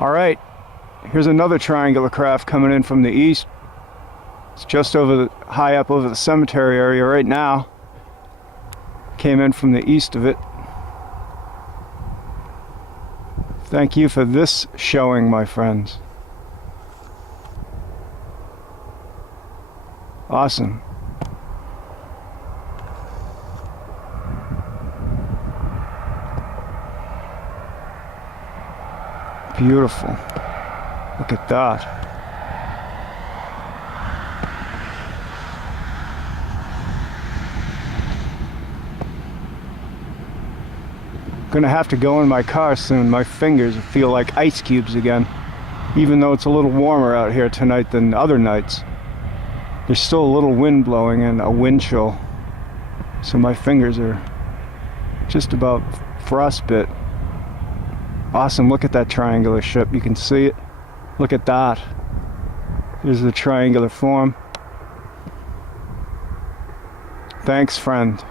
Alright, here's another triangular craft coming in from the east. It's just high up over the cemetery area right now. Came in from the east of it. Thank you for this showing, my friends. Awesome. Beautiful. Look at that. I'm gonna have to go in my car soon. My fingers feel like ice cubes again. Even though it's a little warmer out here tonight than other nights. There's still a little wind blowing and a wind chill. So my fingers are just about frostbit. Awesome, look at that triangular ship. You can see it. Look at that. There's the triangular form. Thanks, friend.